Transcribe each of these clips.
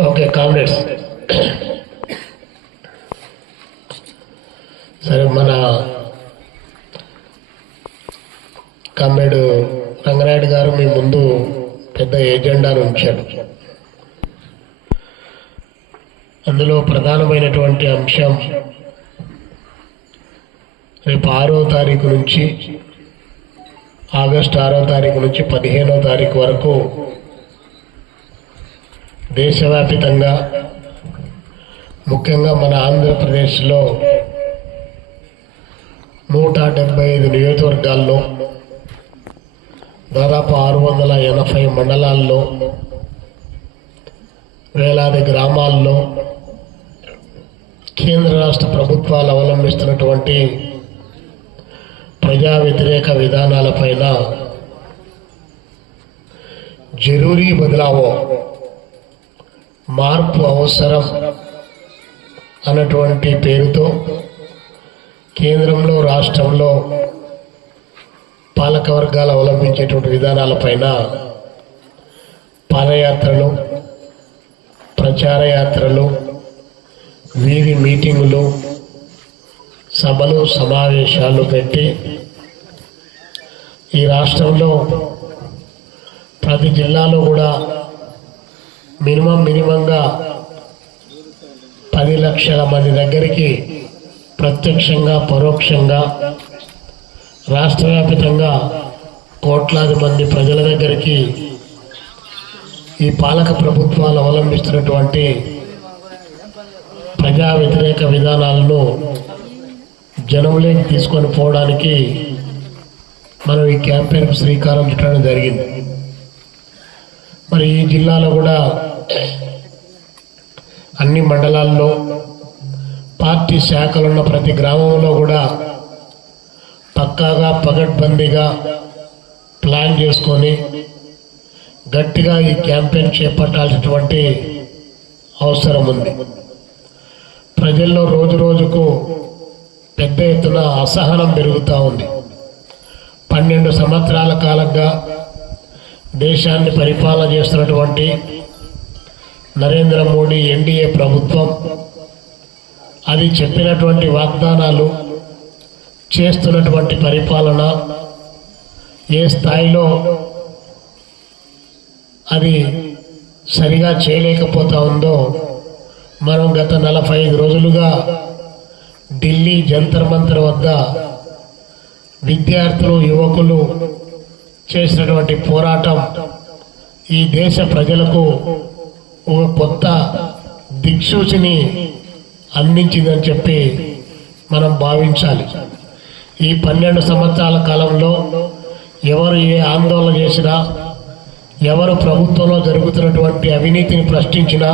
Okay comrades, సరే మన comrade Ranganayudu గారు మీ ముందు పెద్ద ఎజెండాను ఉంచాడు. అందులో ప్రధానమైనటువంటి అంశం రేపు 6వ తారీఖు నుంచి ఆగస్టు 6వ తారీఖు నుంచి 15వ తారీఖు వరకు దేశవ్యాప్తంగా ముఖ్యంగా మన ఆంధ్రప్రదేశ్లో 175 నియోజకవర్గాల్లో దాదాపు 680 మండలాల్లో వేలాది గ్రామాల్లో కేంద్ర రాష్ట్ర ప్రభుత్వాలు అవలంబిస్తున్నటువంటి ప్రజా వ్యతిరేక విధానాలపైన జరూరీ బదలావో మార్పు అవసరం అన్నటువంటి పేరుతో కేంద్రంలో రాష్ట్రంలో పాలక వర్గాలు అవలంబించేటువంటి విధానాలపైన పాదయాత్రలు, ప్రచార యాత్రలు, వీధి మీటింగులు, సభలు, సమావేశాలు పెట్టి ఈ రాష్ట్రంలో ప్రతి జిల్లాలో కూడా మినిమంగా 10 లక్షల మంది దగ్గరికి ప్రత్యక్షంగా పరోక్షంగా రాష్ట్ర వ్యాప్తంగా కోట్లాది మంది ప్రజల దగ్గరికి ఈ పాలక ప్రభుత్వాలు అవలంబిస్తున్నటువంటి ప్రజా వ్యతిరేక విధానాలను జనంలోకి తీసుకొని పోవడానికి మనం ఈ క్యాంపెయిన్ శ్రీకారం చుట్టడం జరిగింది. మరి ఈ జిల్లాలో కూడా అన్ని మండలాల్లో పార్టీ శాఖలున్న ప్రతి గ్రామంలో కూడా పక్కాగా పగడ్బందీగా ప్లాన్ చేసుకొని గట్టిగా ఈ క్యాంపెయిన్ చేపట్టాల్సినటువంటి అవసరం ఉంది. ప్రజల్లో రోజు రోజుకు పెద్ద ఎత్తున అసహనం పెరుగుతూ ఉంది. 12 సంవత్సరాల కాలంగా దేశాన్ని పరిపాలన చేస్తున్నటువంటి నరేంద్ర మోడీ ఎన్డీఏ ప్రభుత్వం అది చెప్పినటువంటి వాగ్దానాలు, చేస్తున్నటువంటి పరిపాలన ఏ స్థాయిలో అది సరిగా చేయలేకపోతా ఉందో మనం గత 45 రోజులుగా ఢిల్లీ జంతర్ మంతర్ వద్ద విద్యార్థులు, యువకులు చేసినటువంటి పోరాటం ఈ దేశ ప్రజలకు ఒక కొత్త దిక్సూచిని అందించిందని చెప్పి మనం భావించాలి. ఈ 12 సంవత్సరాల కాలంలో ఎవరు ఏ ఆందోళన చేసినా, ఎవరు ప్రభుత్వంలో జరుగుతున్నటువంటి అవినీతిని ప్రశ్నించినా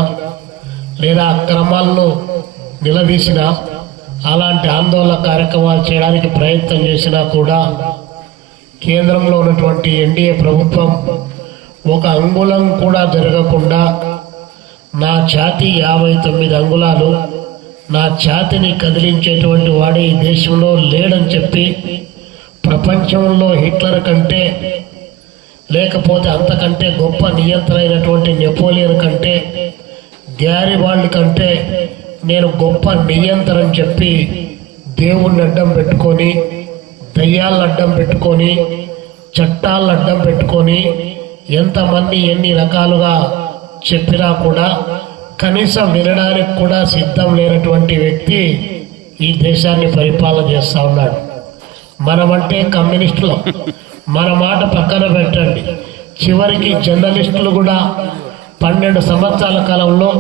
లేదా అక్రమాలను నిలదీసినా, అలాంటి ఆందోళన కార్యక్రమాలు చేయడానికి ప్రయత్నం చేసినా కూడా కేంద్రంలో ఉన్నటువంటి ఎన్డీఏ ప్రభుత్వం ఒక అంగుళం కూడా జరగకుండా నా ఛాతీ 59 అంగుళాలు, నా ఛాతిని కదిలించేటువంటి వాడే ఈ దేశంలో లేడని చెప్పి ప్రపంచంలో హిట్లర్ కంటే లేకపోతే అంతకంటే గొప్ప నియంత్రణ అయినటువంటి నెపోలియన్ కంటే గ్యారిబాల్డ్ కంటే నేను గొప్ప నియంత్రణ అని చెప్పి దేవుణ్ణి అడ్డం పెట్టుకొని, దయ్యాలను అడ్డం పెట్టుకొని, చట్టాలను అడ్డం పెట్టుకొని ఎంతమంది ఎన్ని రకాలుగా చెప్పినా కూడా కనీసం వినడానికి కూడా సిద్ధం లేనటువంటి వ్యక్తి ఈ దేశాన్ని పరిపాలన చేస్తూ ఉన్నాడు. మనమంటే కమ్యూనిస్టులు, మన మాట పక్కన పెట్టండి. చివరికి జర్నలిస్టులు కూడా 12 సంవత్సరాల కాలంలో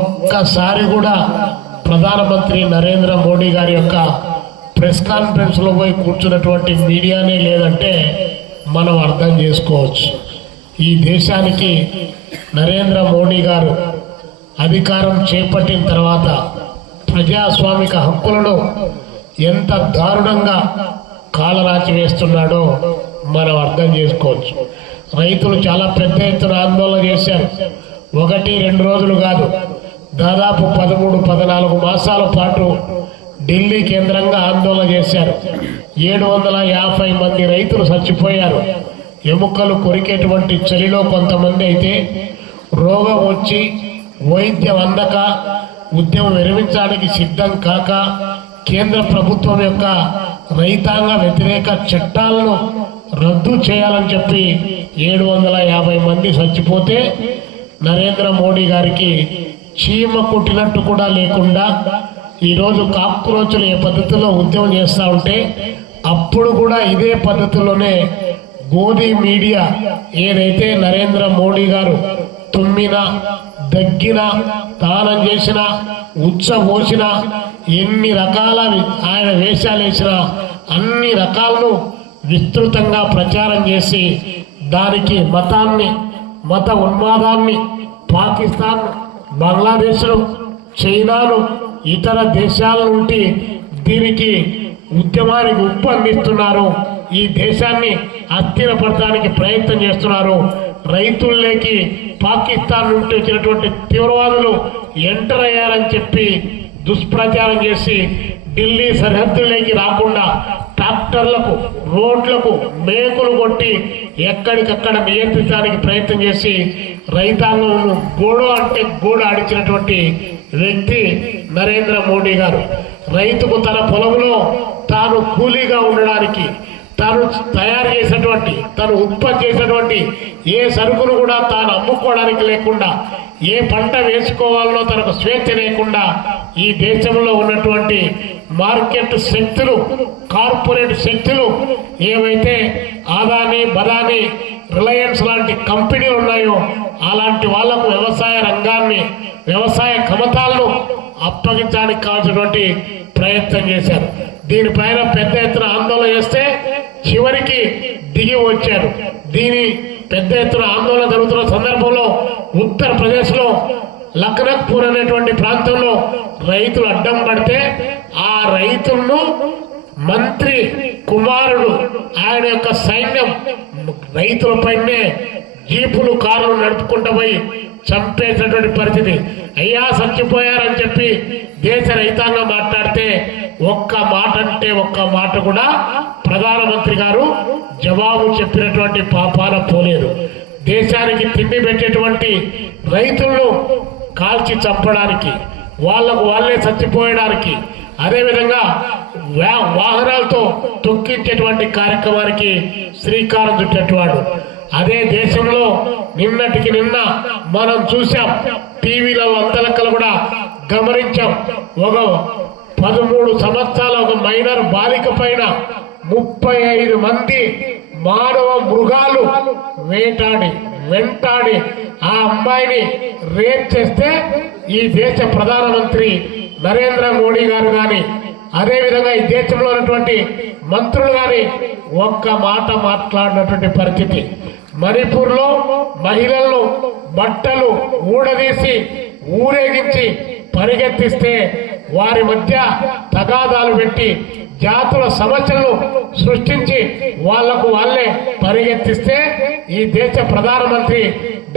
ఒక్కసారి కూడా ప్రధానమంత్రి నరేంద్ర మోడీ గారి యొక్క ప్రెస్ కాన్ఫరెన్స్లో పోయి కూర్చున్నటువంటి మీడియానే లేదంటే మనం అర్థం చేసుకోవచ్చు. ఈ దేశానికి నరేంద్ర మోడీ గారు అధికారం చేపట్టిన తర్వాత ప్రజాస్వామిక హక్కులను ఎంత దారుణంగా కాలరాచి వేస్తున్నాడో మనం అర్థం చేసుకోవచ్చు. రైతులు చాలా పెద్ద ఎత్తున ఆందోళన చేశారు. 1-2 రోజులు కాదు, దాదాపు 13-14 మాసాల పాటు ఢిల్లీ కేంద్రంగా ఆందోళన చేశారు. 750 మంది రైతులు చచ్చిపోయారు. ఎముకలు కొరికేటువంటి చలిలో కొంతమంది అయితే రోగం వచ్చి వైద్యం అందక ఉద్యమం విరమించడానికి సిద్ధం కాక కేంద్ర ప్రభుత్వం యొక్క రైతాంగ వ్యతిరేక చట్టాలను రద్దు చేయాలని చెప్పి 750 మంది చచ్చిపోతే నరేంద్ర మోడీ గారికి చీమ కుట్టినట్టు కూడా లేకుండా ఈరోజు కాక్రోచులు ఏ పద్ధతిలో ఉద్యమం చేస్తూ ఉంటే అప్పుడు కూడా ఇదే పద్ధతిలోనే మోదీ మీడియా ఏదైతే నరేంద్ర మోడీ గారు తుమ్మిన దగ్గిన దానం చేసిన ఉచ్చబోసిన ఎన్ని రకాల ఆయన వేషాలు వేసిన అన్ని రకాలను విస్తృతంగా ప్రచారం చేసి దానికి మత ఉన్మాదాన్ని పాకిస్తాన్ బంగ్లాదేశ్ను చైనాను ఇతర దేశాల నుండి దీనికి ఉద్యమానికి ఉప్పందిస్తున్నారు. ఈ దేశాన్ని అస్థిరపరచడానికి ప్రయత్నం చేస్తున్నారు. రైతుల్లోకి పాకిస్తాన్ నుండి వచ్చినటువంటి తీవ్రవాదులు ఎంటర్ అయ్యారని చెప్పి దుష్ప్రచారం చేసి ఢిల్లీ సరిహద్దుల్లోకి రాకుండా ట్రాక్టర్లకు రోడ్లకు మేకులు కొట్టి ఎక్కడికక్కడ నియంత్రించడానికి ప్రయత్నం చేసి రైతాంగం గోడు అంటే గోడు ఆడించినటువంటి వ్యక్తి నరేంద్ర మోడీ గారు. రైతుకు తన పొలంలో తాను కూలీగా ఉండడానికి తాను తయారు చేసినటువంటి తాను ఉత్పత్తి చేసినటువంటి ఏ సరుకును కూడా తాను అమ్ముకోవడానికి లేకుండా ఏ పంట వేసుకోవాలనో తనకు స్వేచ్ఛ లేకుండా ఈ దేశంలో ఉన్నటువంటి మార్కెట్ శక్తులు కార్పొరేట్ శక్తులు ఏవైతే ఆదాని బదాని రిలయన్స్ లాంటి కంపెనీలు ఉన్నాయో అలాంటి వాళ్లకు వ్యవసాయ రంగాన్ని వ్యవసాయ కమతాలను అప్పగించడానికి కావాల్సినటువంటి ప్రయత్నం చేశారు. దీనిపైన పెద్ద ఎత్తున ఆందోళన చేస్తే చివరికి దిగి వచ్చారు. దీని పెద్ద ఎత్తున ఆందోళన జరుగుతున్న సందర్భంలో ఉత్తరప్రదేశ్ లో లఖనక్పూర్ అనేటువంటి ప్రాంతంలో రైతులు అడ్డం పడితే ఆ రైతులను మంత్రి కుమారుడు ఆయన యొక్క సైన్యం రైతులపైనే జీపులు కార్లు నడుపుకుంటూ పోయి చంపేసినటువంటి పరిస్థితి. అయ్యా చచ్చిపోయారని చెప్పి దేశ రైతాంగం మాట్లాడితే ఒక్క మాట అంటే ఒక్క మాట కూడా ప్రధానమంత్రి గారు జవాబు చెప్పినటువంటి పాపాన పోలేదు. దేశానికి తిండి పెట్టేటువంటి రైతులను కాల్చి చంపడానికి వాళ్లకు వాళ్లే చచ్చిపోయడానికి అదేవిధంగా వాహనాలతో తొక్కించేటువంటి కార్యక్రమానికి శ్రీకారం చుట్టేవాడు. అదే దేశంలో నిన్నటికి నిన్న మనం చూసాం, టీవీలో అంతలెక్కలు కూడా గమనించాం. ఒక 13 సంవత్సరాల ఒక మైనర్ బాలిక పైన 35 మంది మానవ మృగాలు వెంటాడి ఆ అమ్మాయిని రేప్ చేస్తే ఈ దేశ ప్రధానమంత్రి నరేంద్ర మోడీ గారు గాని అదేవిధంగా ఈ దేశంలో ఉన్నటువంటి మంత్రులు గాని ఒక్క మాట మాట్లాడినటువంటి పరిస్థితి. మణిపూర్ లో మహిళలను బట్టలు ఊడదీసి ఊరేగించి పరిగెత్తిస్తే వారి మధ్య తగాదాలు పెట్టి జాతుల సమస్యలను సృష్టించి వాళ్లకు వాళ్లే పరిగెత్తిస్తే ఈ దేశ ప్రధానమంత్రి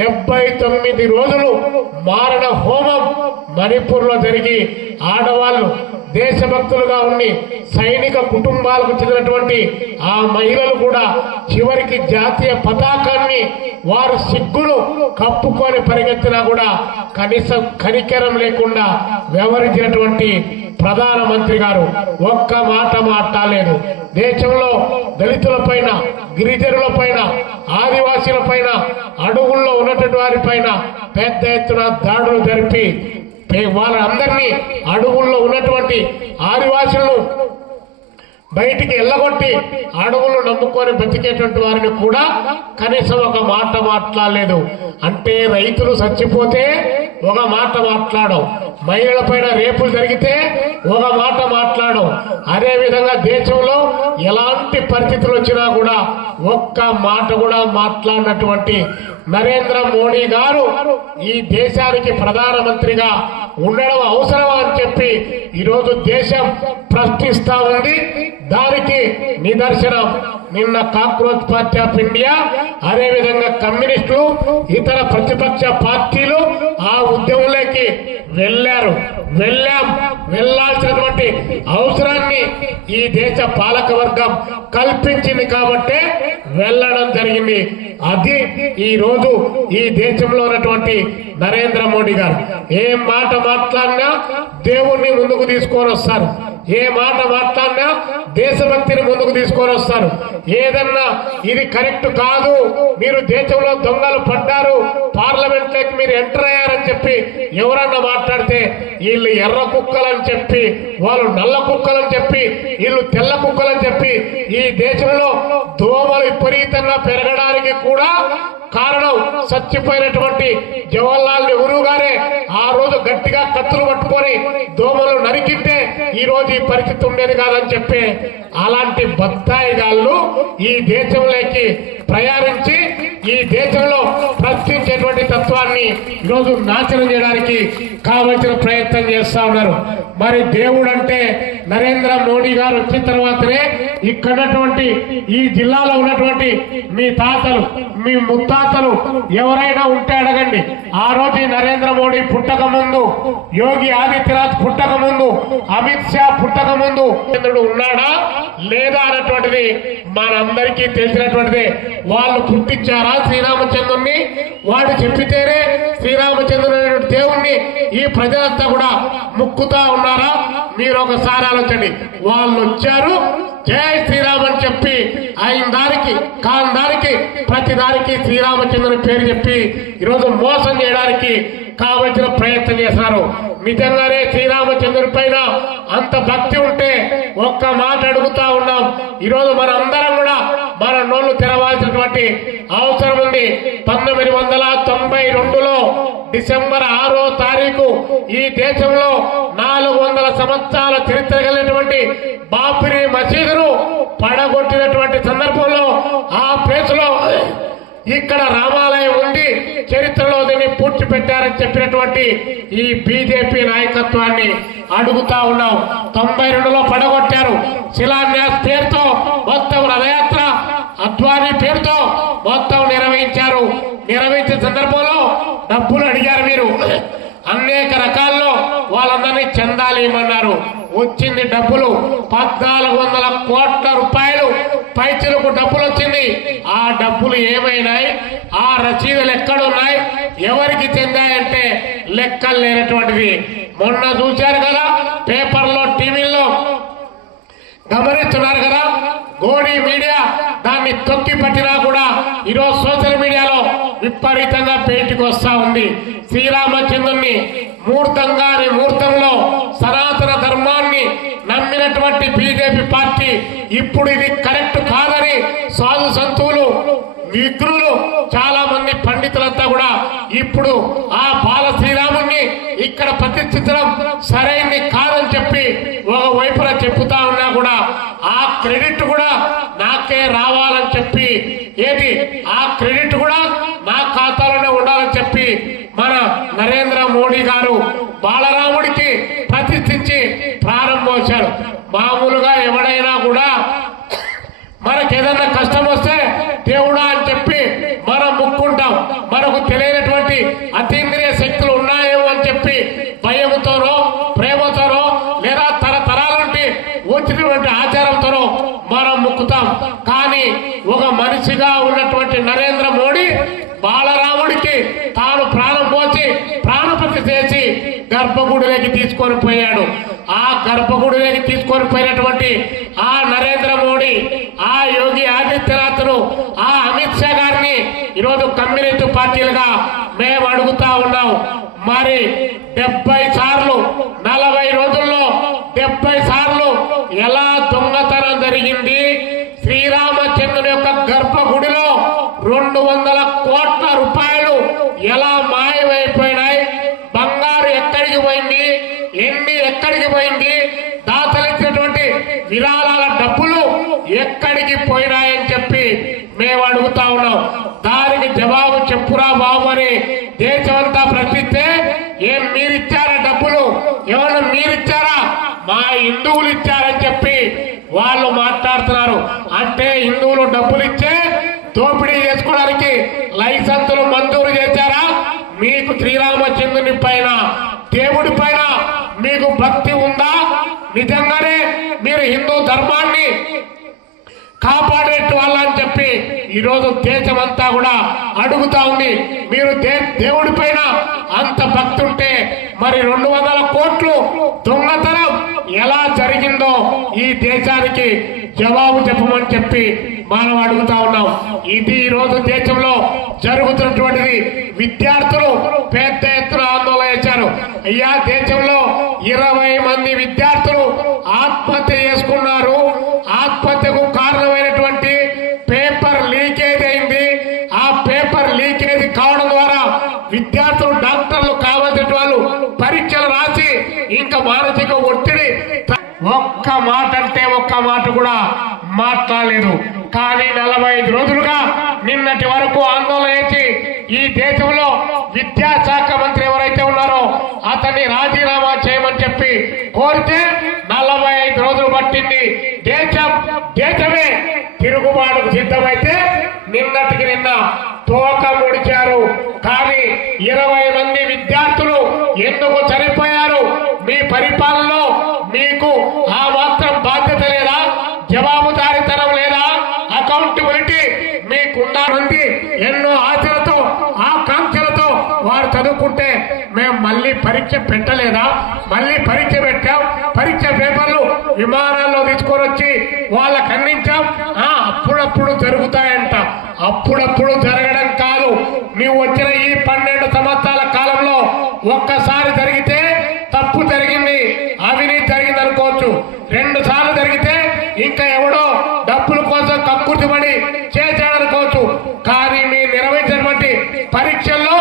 79 రోజులు మారణ హోమం మణిపూర్ లో జరిగి ఆడవాళ్లు దేశభక్తులుగా ఉండి సైనిక కుటుంబాలకు చెందినటువంటి ఆ మహిళలు కూడా చివరికి జాతీయ పతాకాన్ని వారు సిగ్గులు కప్పుకొని పరిగెత్తినా కూడా కనీసం కనికరం లేకుండా వ్యవహరించినటువంటి ప్రధానమంత్రి గారు ఒక్క మాట మాట్లాడలేదు. దేశంలో దళితుల పైన గిరిజనుల పైన ఆదివాసీల పైన అడవుల్లో ఉన్నటువంటి వారి పైన పెద్ద ఎత్తున దాడులు జరిపి వాళ్ళందరినీ అడవుల్లో ఉన్నటువంటి ఆదివాసులను బయటికి ఎల్లగొట్టి అడవులు నమ్ముకొని బతికేటువంటి వారిని కూడా కనీసం ఒక మాట మాట్లాడలేదు. అంటే రైతులు చచ్చిపోతే ఒక మాట మాట్లాడడం, మహిళల పైన రేపులు జరిగితే ఒక మాట మాట్లాడడం, అదే విధంగా దేశంలో ఎలాంటి పరిస్థితులు వచ్చినా కూడా ఒక్క మాట కూడా మాట్లాడినటువంటి నరేంద్ర మోడీ గారు ఈ దేశానికి ప్రధానమంత్రిగా ఉండడం అవసరమా అని చెప్పి ఈరోజు దేశం ప్రశ్నిస్తా ఉంది. దానికి నిదర్శనం నిన్న కాక్రోచ్ పార్టీ ఆఫ్ ఇండియా అదేవిధంగా కమ్యూనిస్టులు ఇతర ప్రతిపక్ష పార్టీలు ఆ ఉద్యమంలోకి వెళ్లాల్సినటువంటి అవసరాన్ని ఈ దేశ పాలక వర్గం కల్పించింది కాబట్టే వెళ్ళడం జరిగింది. అది ఈ రోజు ఈ దేశంలో ఉన్నటువంటి నరేంద్ర మోడీ గారు ఏ మాట మాట్లాడినా దేవుణ్ణి ముందుకు తీసుకొని వస్తారు, ఏ మాట మాట్లాడినా దేశభక్తిని ముందుకు తీసుకొని వస్తారు. ఏదన్నా ఇది కరెక్ట్ కాదు, మీరు దేశంలో దొంగలు పడ్డారు, పార్లమెంట్ లోకి మీరు ఎంటర్ అయ్యారని చెప్పి ఎవరన్నా మాట్లాడితే వీళ్ళు ఎర్ర కుక్కలని చెప్పి, వాళ్ళు నల్ల కుక్కలని చెప్పి, వీళ్ళు తెల్ల కుక్కలని చెప్పి ఈ దేశంలో దోమలు విపరీతంగా పెరగడానికి కూడా కారణం చచ్చిపోయినటువంటి జవహర్లాల్ నెహ్రూ గారే ఆ రోజు గట్టిగా కత్తులు పట్టుకొని దోమలు నరికితే ఈ రోజు ఈ పరిస్థితి ఉండేది కాదని చెప్పి అలాంటి బత్తాయిగాళ్ళు ఈ దేశంలోకి ప్రయాణించి ఈ దేశంలో ప్రశ్నించేటువంటి తత్వాన్ని ఈరోజు నాశనం చేయడానికి కావలసిన ప్రయత్నం చేస్తా ఉన్నారు. మరి దేవుడు అంటే నరేంద్ర మోడీ గారు వచ్చిన తర్వాతనే ఇక్కడ ఈ జిల్లాలో ఉన్నటువంటి మీ తాతలు మీ ముత్తాతలు ఎవరైనా ఉంటే అడగండి. ఆ రోజు నరేంద్ర మోడీ పుట్టక ముందు, యోగి ఆదిత్యనాథ్ పుట్టక ముందు, అమిత్ షా పుట్టక ముందు చంద్రుడు ఉన్నాడా లేదా అన్నటువంటిది మనందరికీ తెలిసినటువంటిదే. వాళ్ళు పుట్టించారా శ్రీరామచంద్రుణ్ణి? వాడు చెప్పితేనే శ్రీరామచంద్రుడు దేవుణ్ణి ఈ ప్రజలంతా కూడా ముక్కుతా ఉన్నారా? మీరు ఒకసారి ఆలోచండి. వాళ్ళు వచ్చారు, జై శ్రీరామ్ అని చెప్పి ఆయన దానికి కాని దానికి ప్రతి దానికి శ్రీరామచంద్రుని పేరు చెప్పి ఈరోజు మోసం చేయడానికి కావలసిన ప్రయత్నం చేశారు. నిజంగానే శ్రీరామచంద్రుడి పైన అంత భక్తి ఉంటే ఒక్క మాట అడుగుతా ఉన్నాం, ఈరోజు మన అందరం కూడా మన నోళ్లు తెరవాల్సినటువంటి అవసరం ఉంది. 1992లో డిసెంబర్ 6వ తారీఖు ఈ దేశంలో 400 సంవత్సరాల చరిత్ర కలిగినటువంటి బాబ్రీ మసీదును పడగొట్టినటువంటి సందర్భంలో ఆ ప్లేస్ లో ఇక్కడ రామాలయం ఉంది, చరిత్రలో దీన్ని పూడ్చి పెట్టారని చెప్పినటువంటి ఈ బీజేపీ నాయకత్వాన్ని అడుగుతా ఉన్నాం. 92లో పడగొట్టారు. శిలాన్యాస్ పేరుతో మొత్తం రథయాత్ర అద్వానీ పేరుతో మొత్తం నిర్వహించారు. నిర్వహించిన సందర్భంలో డబ్బులు అడిగారు. మీరు అనేక రకాల్లో వాళ్ళందరినీ చందాలు ఇవ్వమన్నారు. వచ్చింది డబ్బులు 1400 కోట్ల రూపాయలు పైచిలకు డబ్బులు వచ్చింది. ఆ డబ్బులు ఏమైనాయి? ఆ రసీదులు ఎక్కడున్నాయి? ఎవరికి చెందాయంటే లెక్కలు లేనటువంటిది. మొన్న చూశారు కదా పేపర్లో, టీవీల్లో గమనిస్తున్నారు కదా. గోడి మీడియా దాన్ని తొక్కి పట్టినా కూడా ఈరోజు సోషల్ మీడియాలో విపరీతంగా బయటికి వస్తా ఉంది. శ్రీరామచంద్రుని మూర్తంలో సనాతన ధర్మాన్ని నమ్మినటువంటి బీజేపీ పార్టీ ఇప్పుడు ఇది కరెక్ట్ కాదని సాధు సంతులు, విగ్రులు, చాలా మంది పండితులంతా కూడా ఇప్పుడు ఆ బాల శ్రీరాముణ్ణి ఇక్కడ ప్రతిష్ఠించడం సరైనది కాదని చెప్పి ఒకవైపున చెప్పుతా ఉన్నా కూడా ఆ క్రెడిట్ కూడా నాకే రావాలని చెప్పి, ఏది ఆ క్రెడిట్ కూడా నా ఖాతాలోనే ఉండాలని చెప్పి మన నరేంద్ర మోడీ గారు బాలరాముడికి ప్రతిష్ఠించి ప్రారంభించారు. మామూలుగా ఎవడైనా కూడా మనకేదన్నా కష్టం వస్తే దేవుడా అని చెప్పి మనం ముక్కుంటాం. మనకు తెలియనటువంటి అతీంద్రియ శక్తులు ఉన్నాయేమో అని చెప్పి భయంతోనో ప్రేమతోనో లేదా తరతరాల నుండి వచ్చినటువంటి ఆచారంతోనో మనం ముక్కుతాం. కానీ ఒక మనిషిగా ఉన్నటువంటి నరేంద్ర మోడీ బాలరాముడికి తాను ప్రాణం పోసి ప్రాణప్రతిష్ఠ చేసి గర్భగుడిలోకి తీసుకొని పోయాడు. ఆ గర్భగుడిలోకి తీసుకొని పోయినటువంటి ఆ నరేంద్ర మోడీ, ఆ యోగి ఆదిత్యనాథ్ను, ఆ అమిత్ షా గారిని ఈరోజు కమ్యూనిస్ట్ పార్టీలుగా మేము అడుగుతా ఉన్నాం. మరి 70 సార్లు 40 రోజుల్లో 70 సార్లు ఎలా దొంగతనం జరిగింది? శ్రీరామచంద్రుని యొక్క గర్భగుడిలో 200 కోట్ల రూపాయలు ఎలా మాయమైపోయినాయి? బంగారు ఎక్కడికి పోయింది? ఎండి ఎక్కడికి పోయింది? దాతలిచ్చినటువంటి విరాళాల డబ్బులు ఎక్కడికి పోయినాయని చెప్పి మేము అడుగుతా ఉన్నాం. దానికి జవాబు చెప్పురా బాబు అని దేశమంతా ప్రశ్నిస్తే, ఏం మీరిచ్చారా డబ్బులు? ఏమన్నా మీరిచ్చారా? మా హిందువులు ఇచ్చారని చెప్పి వాళ్ళు మాట్లాడుతున్నారు. అంటే హిందువులు డబ్బులు ఇచ్చే దోపిడీ చేసుకోవడానికి లైసెన్సులు మంజూరు చేశారా? మీకు శ్రీరామచంద్రుని పైన, దేవుడి పైన మీకు భక్తి ఉందా? నిజంగానే మీరు హిందూ ధర్మాన్ని కాపాడేట్టు వాళ్ళని చెప్పి ఈరోజు దేశమంతా కూడా అడుగుతా ఉంది. మీరు దేవుడి పైన అంత భక్తి ఉంటే మరి 200 కోట్లు దొంగతనం ఎలా జరిగిందో ఈ దేశానికి జవాబు చెప్పమని చెప్పి మనం అడుగుతా ఉన్నాం. ఇది ఈరోజు దేశంలో జరుగుతున్నటువంటిది. విద్యార్థులు పెద్ద ఎత్తున ఆందోళన చేశారు. అయ్యా, దేశంలో 20 మంది విద్యార్థులు ఆత్మహత్య చేసుకున్నారు. ఆత్మహత్యకు కారణమైనటువంటి పేపర్ లీకేజ్ అయింది. ఆ పేపర్ లీకేజ్ కావడం ద్వారా విద్యార్థులు డాక్టర్లు కావాల్సిన వాళ్ళు పరీక్షలు రాసి ఇంకా మానసిక ఒత్తిడి ఒక్క మాట అంటే ఒక్క మాట కూడా మాట్లాడలేదు. కానీ 45 రోజులుగా నిన్నటి వరకు ఆందోళన చేసి ఈ దేశంలో విద్యాశాఖ మంత్రి ఎవరైతే ఉన్నారో అతన్ని రాజీనామా చేయమని చెప్పి కోరితే 45 రోజులు పట్టింది. దేశమే తిరుగుబాటుకు సిద్ధమైతే నిన్నటికి నిన్న తోక ముడిచారు. కానీ 20 మంది విద్యార్థులు ఎందుకు చనిపోయారు? మీ పరిపాలనలో మీకు ఆ మాత్రం బాధ్యత లేదా? జవాబుదారీతనం లేదా? అకౌంటబిలిటీ మీకున్న మంది ఎన్నో ఆశలతో ఆకాంక్షలతో వారు చదువుకుంటే మేము మళ్ళీ పరీక్ష పెట్టలేదా? మళ్ళీ పరీక్ష పెట్టాం. పరీక్ష పేపర్లు విమానాల్లో తీసుకొని వచ్చి వాళ్ళకి అందించాం. అప్పుడప్పుడు జరుగుతాయంట. అప్పుడప్పుడు జరగడం కాదు. నువ్వు వచ్చిన ఈ 12 సంవత్సరాల కాలంలో ఒక్కసారి జరిగితే తప్పు జరిగింది, అవినీతి జరిగింది అనుకోవచ్చు. 2 సార్లు జరిగితే ఇంకా ఎవడో డబ్బుల కోసం కక్కుర్తిపడి చేశాడనుకోవచ్చు. కానీ మీరు నిర్వహించినటువంటి పరీక్షల్లో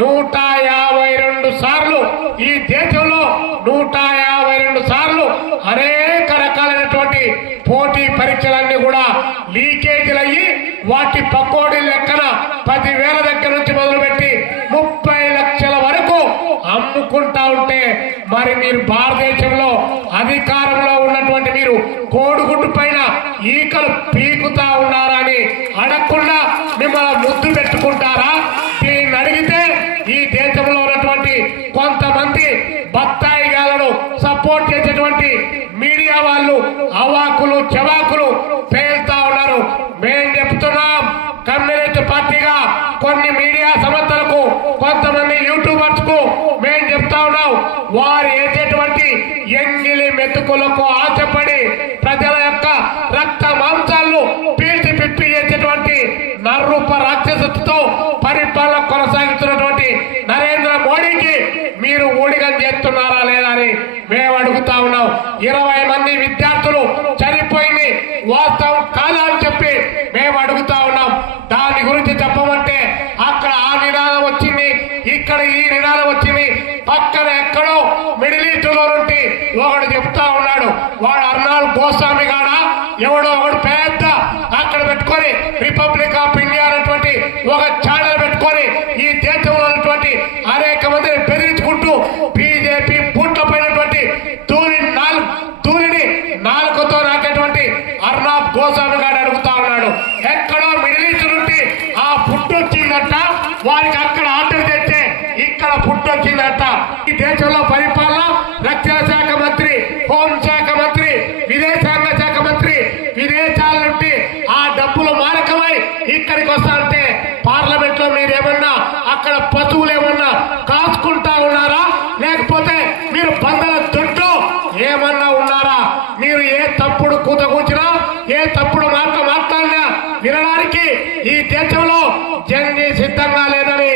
152 సార్లు, ఈ దేశంలో 152 సార్లు అనేక రకాలైనటువంటి పోటీ పరీక్షలన్నీ కూడా లీకేజీలు అయ్యి వాటి పకోడీ లెక్కన 10,000 దగ్గర నుంచి మొదలుపెట్టి 30 లక్షల వరకు అమ్ముకుంటా ఉంటే మరి మీరు భారతదేశంలో అధికారంలో ఉన్నటువంటి మీరు కోడిగుడ్డు పైన ఈకలు పీకుతా ఉన్నారా అని అడగకుండా మిమ్మల్ని ముద్దు పెట్టుకుంటారా? దీన్ని అడిగితే ఈ దేశంలో ఉన్నటువంటి కొంతమంది బత్తాయిగాలను సపోర్ట్ చేసేటువంటి మీడియా వాళ్ళు అవాకులు చవాకులు పేల్తా ఉన్నారు. మేం చెప్తున్నాం, కమ్యూనిస్ట్ పార్టీగా కొన్ని మీడియా సంస్థలకు, కొంతమంది యూట్యూబర్స్ కు మేం చెప్తా ఉన్నాం, వారు వేసేటువంటి ఎంగిలి మెతుకులకు ఆశపడి ప్రజల యొక్క రక్త మాంసాలను పీల్చి పిప్పి చేసేటువంటి నరూప రాక్షసతో పరిపాలన కొనసాగుతున్నటువంటి నరేంద్ర మోడీకి మీరు ఊడిగం చేస్తున్నారా లేదా అని మేము అడుగుతా ఉన్నాం. 20 మంది విద్యార్థులు చనిపోయింది వాస్తవం కాదా అని చెప్పి మేము అడుగుతా ఉన్నాం. దాని గురించి చెప్పమంటే అక్కడ ఆ నినాదం వచ్చింది, ఇక్కడ ఈ నినాదం వచ్చింది. పక్కన ఎక్కడో మిడిల్ ఈస్ట్ లో నుండి ఒకడు చెప్తా ఉన్నాడు, వాడు అర్నాల్డ్ గోస్వామి గాడ ఎవడో ఒకడు పెద్ద అక్కడ పెట్టుకొని రిపబ్లిక్ ఆఫ్ ఇండియా అనేటువంటి ఒక ఛానల్ పెట్టుకొని ఈ దేశంలో ఉన్నటువంటి అనేక మందిని బెదిరించుకుంటూ బీజేపీ బూట్ల పైనటువంటి ధూళిని నాలుగుతో నాకేటువంటి అర్నాబ్ గోస్వామి గారు అడుగుతా ఉన్నాడు. ఎక్కడో మిడిల్ ఈస్ట్ నుండి ఆ ఫుడ్ వచ్చిందంట, వారికి అక్కడ ఆర్డర్ చేస్తే ఇక్కడ ఫుడ్ వచ్చిందంట. ఈ దేశంలో పరిపాలన రక్షణ శాఖ మంత్రి, హోంశాఖ మంత్రి, విదేశాంగ శాఖ మంత్రి విదేశాల నుండి ఆ డబ్బులు మారకమై ఇక్కడికి వస్తారంటే పార్లమెంట్ లో మీరేమన్నా అక్కడ పశువులు ఏమన్నా కాచుకుంటా ఉన్నారా? లేకపోతే మీరు బందల దొడ్లో ఏమన్నా ఉన్నారా? మీరు ఏ తప్పుడు కూత కూర్చున్నా, ఏ తప్పుడు మాట్లాడినా వినడానికి ఈ దేశంలో జంగి సిద్ధంగా లేదని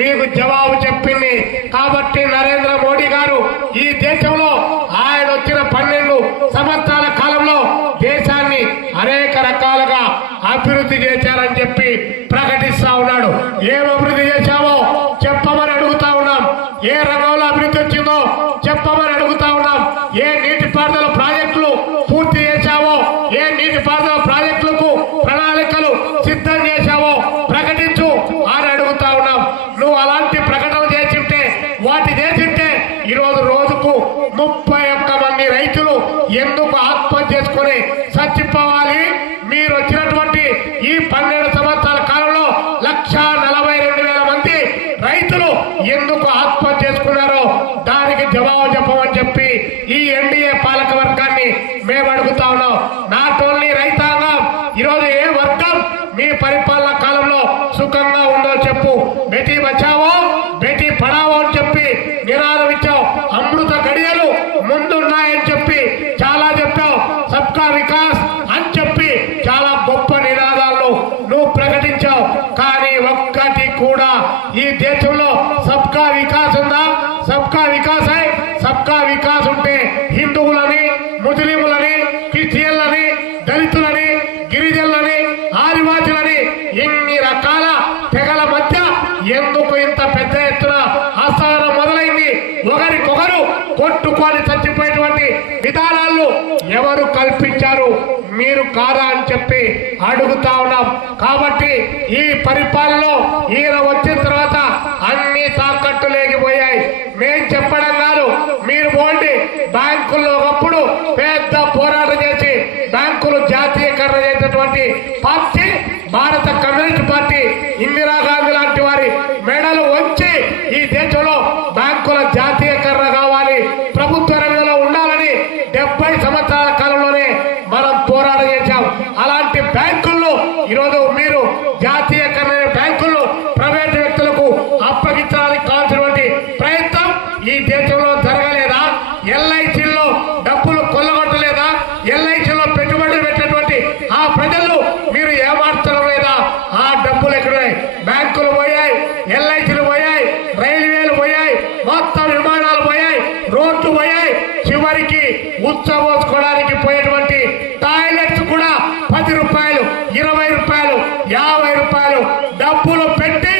మీకు జవాబు చెప్పింది. కాబట్టి నరేంద్ర మోడీ గారు ఈ దేశంలో ఆయన వచ్చిన 12 సంవత్సరాల కాలంలో దేశాన్ని అనేక రకాలుగా అభివృద్ధి చేశారని చెప్పి ప్రకటిస్తా ఉన్నాడు. ఏం అభివృద్ధి చేశామో చెప్పమని అడుగుతా ఉన్నాం. ఏ రంగంలో అభివృద్ధి వచ్చిందో చెప్పమని అడుగుతా ఉన్నాం. ఏ నీటిపారుదల ప్రాజెక్టులు పూర్తి చేశావో, ఏ నీటిపారుదల ప్రాజెక్టులకు ప్రణాళికలు సిద్ధం చేశావో ప్రకటించు అని అడుగుతా ఉన్నాం. నువ్వు అలాంటి ప్రకటన చేసింటే, వాటి చేసింటే ఈరోజు రోజుకు 31 మంది రైతులు ఎందుకు ఆత్మహత్య చేసుకుని చచ్చిపోవాలి? మీరు వచ్చినటువంటి ఈ 12 సంవత్సరాల కాలంలో 1,42,000 మంది రైతులు ఎందుకు ఆత్మహత్య చేసుకున్నారో దానికి జవాబు చెప్పమని చెప్పి ఈ ఎన్డీఏ పాలకవర్గం నాట్ ఓన్లీ రైతాంగం, ఈరోజు ఏ వర్గం మీ పరిపాలన కాలంలో సుఖంగా ఉందో చెప్పు. బేటీ బచావో బేటీ పడావో అని చెప్పి నినాదం ఇచ్చావు. అమృత గడియలు ముందున్నాయని చెప్పి చాలా చెప్పావు. సబ్కా వికాస్ అని చెప్పి చాలా గొప్ప నినాదాలను నువ్వు ప్రకటించావు. కానీ ఒక్కటి కూడా ఈ దేశంలో సబ్కా వికాస్ ఉందా? సబ్కా వికాస్ అయి సబ్కా వికాస్ ఉంటే హిందువులని, ముస్లింలని, క్రిస్టియన్లని, దళితులని, గిరిజనులని, ఆదివాసులని ఇన్ని రకాల తెగల మధ్య ఎందుకు ఇంత పెద్ద ఎత్తున అసహనం మొదలైంది? ఒకరికొకరు కొట్టుకొని చచ్చిపోయేటువంటి విధానాలను ఎవరు కల్పించారు? మీరు కాదా అని చెప్పి అడుగుతా ఉన్నాం. కాబట్టి ఈ పరిపాలనలో ఈయన వచ్చిన తర్వాత అన్ని తాకట్టు లేకపోయాయి. మేం చెప్పడం కాదు, మీరు పోండి. బ్యాంకుల్లో ఒకప్పుడు పెద్ద పోరాటం చేసి బ్యాంకులు జాతీయకరణ చేసినటువంటి పార్టీ భారత కమ్యూనిస్ట్ పార్టీ. ఇందిరాగాంధీ లాంటి వారి మెడలు వచ్చి ఈ దేశంలో బ్యాంకుల జాతీయకరణ కావాలి, ప్రభుత్వ రంగంలో ఉండాలని 70 సంవత్సరాల కాలంలోనే మనం పోరాటం చేశాం. అలాంటి బ్యాంకుల్లో ఈరోజు మీరు జాతీయకరణ బ్యాంకుల్లో ప్రైవేటు వ్యక్తులకు అప్పగించడానికి కావాల్సినటువంటి ప్రయత్నం ఈ దేశంలో జరగలేదా? ఎల్ఐసిలో డబ్బులు కొల్లగొట్టలేదా? ఎల్ఐసిలో పెట్టుబడులు పెట్టినటువంటి ఆ ప్రజలు మీరు ఏమార్చడం లేదా? ఆ డబ్బులు ఎక్కడున్నాయి? బ్యాంకులు పోయాయి, ఎల్ఐసిలు పోయాయి, రైల్వేలు పోయాయి, మొత్తం విమానాలు పోయాయి, రోడ్లు పోయాయి. చివరికి ఉత్సవోసుకోవడానికి పోయేటువంటి టాయిలెట్స్ కూడా 10 రూపాయలు, 20 రూపాయలు, 50 రూపాయలు డబ్బులు పెట్టి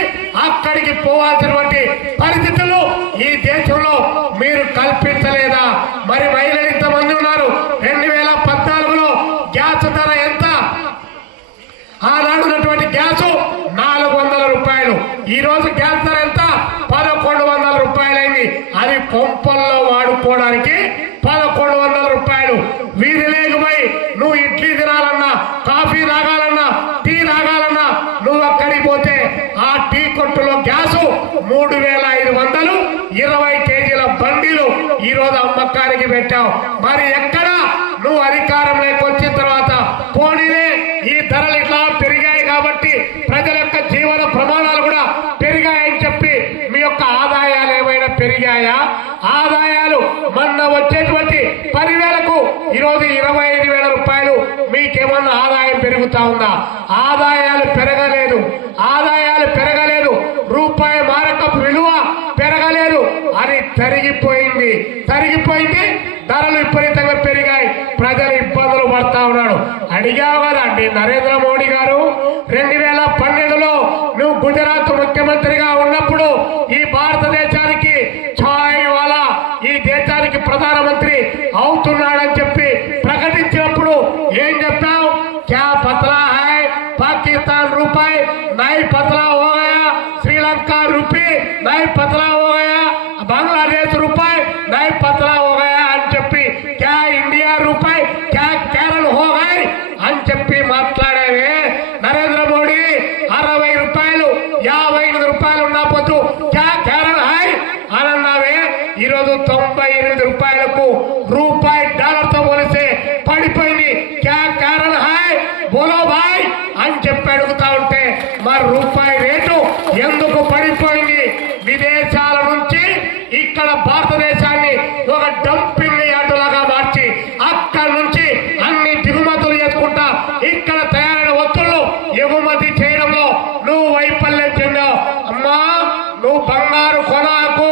అక్కడికి పోవాల్సినటువంటి పరిస్థితులు ఈ దేశంలో మీరు కల్పించలేదా? మరి మహిళలు ఇంతమంది ఉన్నారు. 2014లో గ్యాస్ ధర ఎంత? ఆనాడున్నటువంటి గ్యాస్ 400 రూపాయలు. ఈ రోజు గ్యాస్ ధర ఎంత? 1100 రూపాయలైంది. అది పంపల్లో వాడుకోవడానికి 1100 రూపాయలు. వీధి లేకపోయి నువ్వు ఇడ్లీ తినాలన్నా, కాఫీ తాగాలన్నా, టీ తాగాలన్నా నువ్వు అక్కడికి పోతే ఆ టీ కొట్టులో గ్యాసు 3500 20 కేజీల బండిలు ఈ రోజు అమ్మకానికి పెట్టావు. మరి ఎక్కడ నువ్వు అధికారంలోకి వచ్చిన తర్వాత పోనీలే ఈ ధరలు ఇట్లా పెరిగాయి కాబట్టి ప్రజల యొక్క జీవన ప్రమాణాలు కూడా పెరిగాయని చెప్పి మీ యొక్క ఆదాయాలు ఏమైనా పెరిగాయా? ఆదాయాలు మొన్న వచ్చేటువంటి 10,000కు ఈరోజు 25,000 రూపాయలు మీకేమన్నా ఆదాయం పెరుగుతా ఉందా? ఆదాయాలు పెరగలేదు. ఆదాయాలు పెరగలేదు. రూపాయి మారకపు విలువ పెరగలేదు. అది తరిగిపోయింది. ధరలు విపరీతంగా పెరిగాయి. ప్రజలు ఇబ్బందులు పడతా ఉన్నాడు. అడిగావు కదండి నరేంద్ర మోడీ గారు, 2012లో నువ్వు గుజరాత్ ముఖ్యమంత్రిగా ఉన్నప్పుడు ఈ భారతదేశానికి ఛాయ్ వాలా ఈ దేశానికి ప్రధానమంత్రి అవుతున్నాడని చెప్పి ప్రకటించినప్పుడు ఏం చెప్పావు? క్యా పతలా హై? పాకిస్తాన్ రూపాయి నై పతలా హో గయా, శ్రీలంక రూపీ నై పతలా హో గయా, బంగ్లాదేశ్ రూపాయి నై పతలా హో గయా అని చెప్పి క్యా ఇండియా రూపాయి క్యా కేరళ హో గై అని చెప్పి మాట్లాడావే నరేంద్ర మోడీ. 60 రూపాయలు 58 రూపాయలు ఉన్న పొద్దు క్యా కేరళ హై అని అన్నావే. ఈరోజు 98 రూపాయలకు రూపాయి డాలర్తో పోలిస్తే పడిపోయింది. క్యా కేరళ హై బోలో భాయ్ అని చెప్పి అడుగుతా ఉంటే మరి రూపాయి రేటు ఎందుకు పడిపోయింది? విదేశాల నుంచి ఇక్కడ భారతదేశాన్ని ఒక డంపింగ్ యార్డులాగా మార్చి అక్కడి నుంచి అన్ని దిగుమతులు చేసుకుంటా ఇక్కడ తయారైన వస్తువులు ఎగుమతి చేయడంలో నువ్వు వైఫల్యం చెందావు. అమ్మా, నువ్వు బంగారు కొనాకు,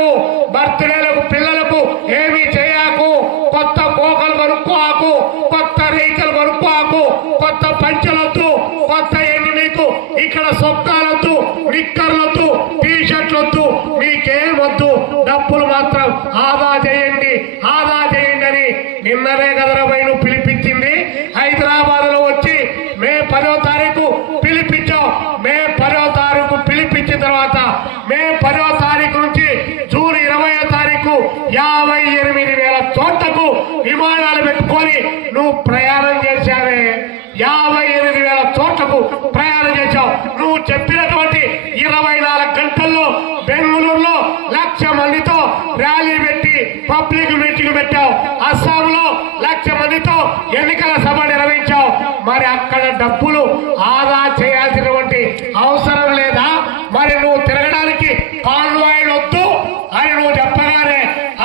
బర్త్డేలకు పిల్లలకు ఏమీ చేయకు, కొత్త కోకలు కొనుక్కోకు, కొత్త రేఖలు కొనుక్కోకు, కొత్త పంచలొద్దు, కొత్త ఎన్ని నీకు ఇక్కడ సొక్కాలొద్దు, నిక్కర్లొద్దు, టీ షర్ట్లొద్దు, మీకేమొద్దు. డబ్బులు మాత్రం ఆదా చేయండి అని నిన్ననే కదరబై నువ్వు పిలిపించింది. హైదరాబాద్ లో వచ్చి మే 10వ తారీఖు పిలిపించావు. మే 10వ తారీఖు పిలిపించిన తర్వాత మే 10వ తారీఖు నుంచి జూన్ 20వ తారీఖు 58,000 చోట్లకు విమానాలు పెట్టుకొని నువ్వు ప్రయాణం చేశావే. 58,000 చోట్లకు ప్రయాణం చేశావు. నువ్వు చెప్పినటువంటి 24 గంటల్లో బెంగళూరు బెంగళూరులో 1,00,000 మందితో ర్యాలీ పెట్టి పబ్లిక్ మీటింగ్ పెట్టావు. అస్సాంలో 1,00,000 మందితో ఎన్నికల సభ నిర్వహించావు. మరి అక్కడ డబ్బులు ఆదా చేయాల్సినటువంటి అవసరం లేదా? మరి నువ్వు తిరగడానికి కాన్వాయ్లు వద్దు అని నువ్వు చెప్పగానే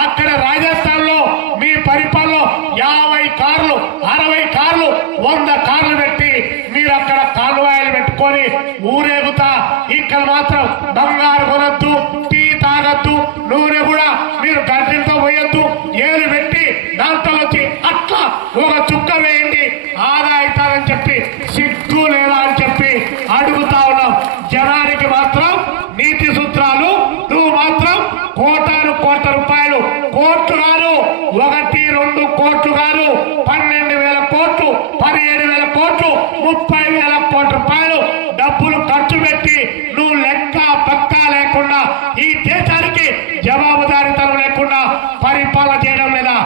అక్కడ రాజస్థాన్ లో మీ పరిపాలనలో 50 కార్లు 60 కార్లు 100 కార్లు పెట్టి మీరు అక్కడ కాన్వాయ్లు పెట్టుకొని ఊరేగుతా. ఇక్కడ మాత్రం బంగారు కొనొద్దు, టీ తాగొద్దు, నూనె కూడా మీరు గడ్డలతో పోయొద్దు, ఏలు పెట్టి దాంట్లో వచ్చి అట్లా ఒక చుక్క వేయండి ఆదా అవుతారని చెప్పి సిగ్గు లేదా అని చెప్పి అడుగుతా ఉన్నాం. జనానికి మాత్రం నీతి సూత్రాలు, నువ్వు మాత్రం కోట్ల రూపాయలు, కోట్లు కాదు 1-2 కోట్లు కాదు 12,000 కోట్లు 17,000 కోట్లు 30,000 కోట్ల రూపాయలు డబ్బులు ఖర్చు పెట్టి నువ్వు లెక్క పక్క లేకుండా ఈ దేశానికి జవాబుదారీతనం లేకుండా పరిపాలన చేయడం లేదా?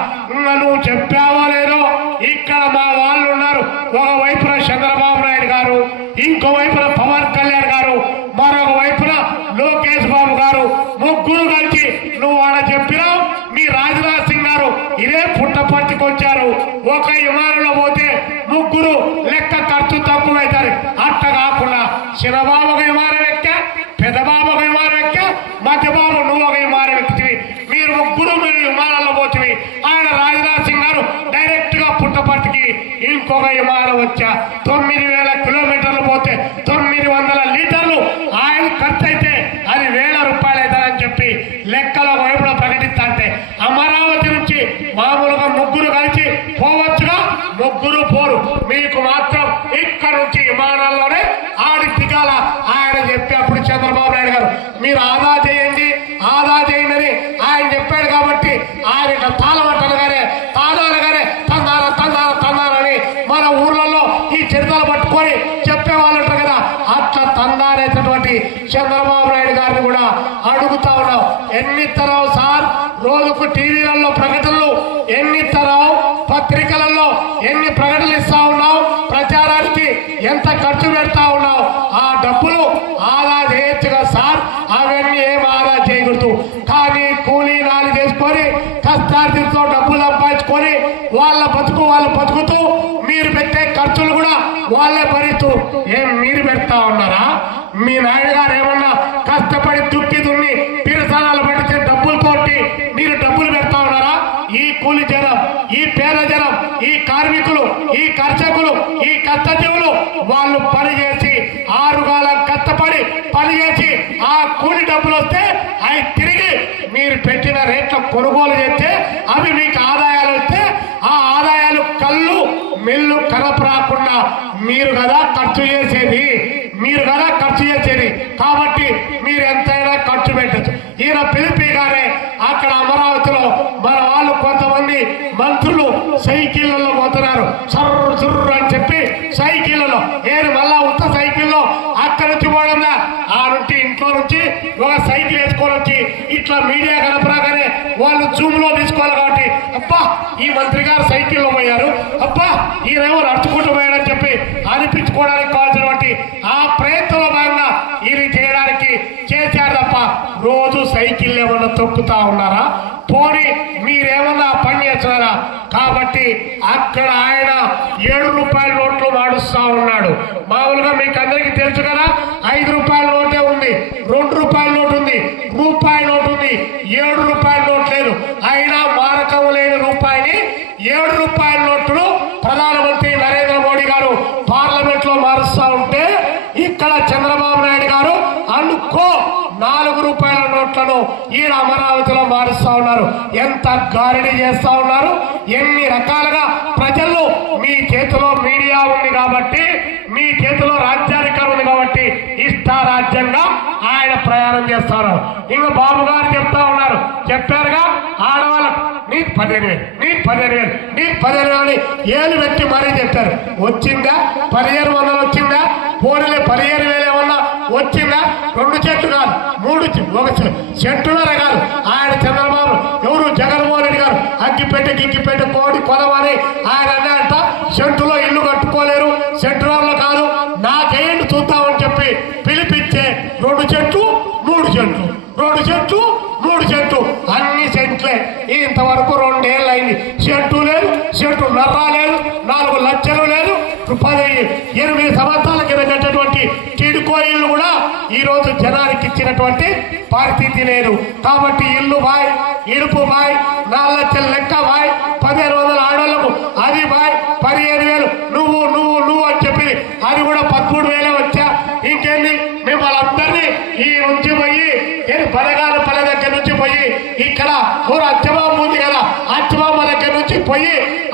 నువ్వు చెప్పావో లేదో ఇక్కడ మా వాళ్ళు ఉన్నారు. ఒకవైపున చంద్రబాబు నాయుడు గారు, ఇంకో వైపున పవన్ కళ్యాణ్ గారు, మరొక వైపున లోకేష్ బాబు గారు, ముగ్గురు కలిసి నువ్వు ఆడ చెప్పినావు. మీ రాజ్నాథ్ సింగ్ గారు ఇదే పుట్టపర్తికి వచ్చారు. ఒక విమానంలో పోతే ముగ్గురు లెక్క ఖర్చు తక్కువైతారు. అట్ట కాకుండా చిన్నబాబు ఒక విమానం ఎక్కా, పెద్దబాబు ఒక విమానం ఎక్కా, మధ్యబాబు నువ్వు ఒక విమానం ఎక్కితివి. మీరు ముగ్గురు విమానంలో పోతివి. ఆయన రాజ్నాథ్ సింగ్ గారు డైరెక్ట్ గా పుట్టపర్తికి ఇంకొక విమానం వచ్చా. 9,000 కిలోమీటర్లు పోతే 900 లీటర్లు ఆయిల్ ఖర్చు అయితే అది 1,000 రూపాయలు అవుతారని చెప్పి లెక్కలో వైపులో ప్రకటిస్తా అంటే అమరావతి నుంచి మామూలుగా ముగ్గురు కలిసి పోవచ్చుగా, ముగ్గురు పోరు. మీకు మాత్రం ఇక్కడ నుంచి విమానాల్లోనే ఆడి దిగాల ఆయన చెప్పేప్పుడు చంద్రబాబు నాయుడు గారు మీరు ఆదా చేయండి ఆదా చేయండి అని ఆయన చెప్పాడు. కాబట్టి ఆయన తాళమట్టలుగానే తాళాలుగానే తందారని మన ఊర్లలో ఈ చరిత్రలు పట్టుకొని చెప్పేవాళ్ళు ఉంటారు కదా, అట్లా తందారేటటువంటి చంద్రబాబు నాయుడు గారిని కూడా అడుగుతా ఉన్నాం. ఎన్ని తరావు సార్ రోజుకు టీవీలలో ప్రకటనలు, ఎన్ని తరావు పత్రికలలో ఎన్ని ప్రకటనలు ఇస్తా ఉన్నావు, ప్రచారానికి ఎంత ఖర్చు పెడతా ఉన్నావు. ఆ డబ్బులు ఆదా చేయొచ్చుగా సార్, అవన్నీ ఏం ఆదా చేయకూడదు. కానీ కూలీ నాలి చేసుకొని కష్టార్థితో డబ్బులు సంపాదించుకొని వాళ్ళ బతుకుతూ మీరు పెట్టే ఖర్చులు కూడా వాళ్ళే భరిస్తూ ఏం మీరు పెడతా ఉన్నారా? మీ నాయుడు గారు ఏమన్నా కష్టపడి దున్ని పిరసనాలు పట్టించే డబ్బులతోటి మీరు డబ్బులు పెడతా ఉన్నారా? ఈ కూలి జనం, ఈ పేద జనం, ఈ కార్మికులు, ఈ కర్షకులు, ఈ కష్టజీవులు వాళ్ళు పనిచేసి 6 కాలం కష్టపడి పనిచేసి ఆ కూలి డబ్బులు వస్తే అవి తిరిగి మీరు పెట్టిన రేట్ల కొనుగోలు చేస్తే అవి మీకు ఆదాయాలు వస్తే ఆ ఆదాయాలు కళ్ళు మిల్లు కలప రాకుండా మీరు కదా ఖర్చు చేసేది, మీరు కదా ఖర్చు చేసేది. కాబట్టి మీరు ఎంతైనా ఖర్చు పెట్టచ్చు. ఈయన పిలిపిగానే అక్కడ అమరావతిలో మన వాళ్ళు కొంతమంది మంత్రులు సైకిళ్లలో పోతున్నారు. సర్రు అని చెప్పి సైకిళ్లలో మళ్ళా ఉత్త సైకిల్లో అక్కడ నుంచి పోవడంలా ఆ నుండి ఇంట్లో నుంచి ఒక సైకిల్ వేసుకొని వచ్చి ఇట్లా మీడియా కనపరాగానే వాళ్ళు జూమ్ లో తీసుకోవాలి. కాబట్టి అబ్బా ఈ మంత్రి గారు సైకిల్లో పోయారు, అబ్బా ఈయనేమో నడుచుకుంటూ పోయాడని చెప్పి అనిపించుకోవడానికి కావాల్సినటువంటి ఆ ప్రయత్నంలో భాగంగా ఇది చేయడానికి చేశారు తప్ప రోజు సైకిల్ ఏమన్నా తొక్కుతా ఉన్నారా? పోనీ మీరేమన్నా పని చేస్తున్నారా? కాబట్టి అక్కడ ఆయన 7 రూపాయల నోట్లు మాడుస్తా ఉన్నాడు. మామూలుగా మీకు అందరికీ తెలుసు కదా, 5 రూపాయల నోటే ఉంది, 2 రూపాయల నోటు ఉంది, రూపాయి నోటు ఉంది, 7 రూపాయల నోట్ లేదు. అయినా మారకం లేని రూపాయిని 7 రూపాయల నోట్లు ప్రధానమంత్రి నరేంద్ర మోడీ గారు పార్లమెంట్ లో మారుస్తా ఉంటే ఇక్కడ చంద్రబాబు నాయుడు గారు అనుకో 4 రూపాయల నోట్లను ఈ అమరావతిలో మారుస్తా ఉన్నారు. ఎంత గారిడి చేస్తా ఉన్నారు, ఎన్ని రకాలుగా ప్రజల్లో మీ చేతిలో మీడియా ఉంది కాబట్టి, మీ చేతిలో రాజ్యాధికారం ఉంది కాబట్టి ఇష్టారాజ్యంగా ఆయన ప్రయాణం చేస్తారు. ఇంకా బాబు గారు చెప్తా ఉన్నారు, చెప్పారుగా ఆడవాళ్ళకు నీకు 15,000 నీకు 15,000 నీకు 15,000 అని ఏలు పెట్టి మరీ చెప్పారు. వచ్చిందా? 1,500 వచ్చిందా? పోనీలే 15,000 ఏమన్నా వచ్చిందా? 2 చెట్లు కాదు, 3 చెట్టున్నర కాదు. ఆయన చంద్రబాబు ఎవరు జగన్మోహన్ రెడ్డి గారు గిక్కిపెట్టి కోడి కొలవని ఆయన అన్నాడంట. సెంటులో ఇల్లు కట్టుకోలేరు, సెంటులో కాదు నాకేంటి చూద్దామని చెప్పి పిలిపించే 2 చెట్లు 3 చెట్లు 2 చెట్లు 8 సంవత్సరాల కింద కట్టినటువంటి టిడ్కో ఇల్లు కూడా ఈ రోజు జనానికి ఇచ్చినటువంటి పరిస్థితి లేదు. కాబట్టి ఇల్లు బాయ్, ఇడుపు బాయ్, 4 లక్షల లెక్క బాయ్, 1500 ఆడోళ్లకు అది బాయ్, 15,000 నువ్వు అని చెప్పి అది కూడా 13,000 వచ్చా. ఇంకేంది మిమ్మల్ని అందరినీ ఈ నుంచి పోయి పలగాల పల్లె దగ్గర నుంచి పోయి ఇక్కడ ఊరు అచ్చబాబు ఉంది కదా, అచ్చబాబు దగ్గర నుంచి పోయి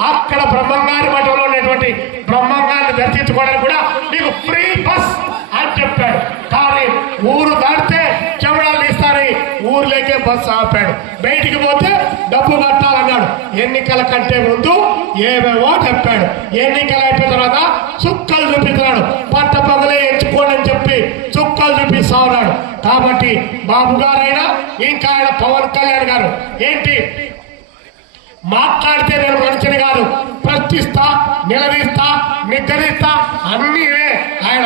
అక్కడ బ్రహ్మంగారి మఠంలో ఉన్నటువంటి బ్రహ్మంగారిని దర్శించుకోవడానికి కూడా మీకు ఫ్రీ బస్ అని చెప్పాడు. కానీ ఊరు దాటితే చెమడాలు ఇస్తారని ఊర్లోకే బస్సు ఆపాడు. బయటికి పోతే డబ్బు కట్టాలన్నాడు. ఎన్నికల కంటే ముందు ఏమేమో చెప్పాడు. ఎన్నికలు అయిపోయిన తర్వాత చుక్కలు చూపిస్తున్నాడు. పట్ట పగలే ఎంచుకోండి అని చెప్పి చుక్కలు చూపిస్తా ఉన్నాడు. కాబట్టి బాబు గారైనా ఇంకా ఆయన పవన్ కళ్యాణ్ గారు ఏంటి మాట్లాడితే నేను మనిషిని కాదు, ప్రశ్నిస్తా, నిలదీస్తా, నిద్రిస్తా అన్నీ ఆయన.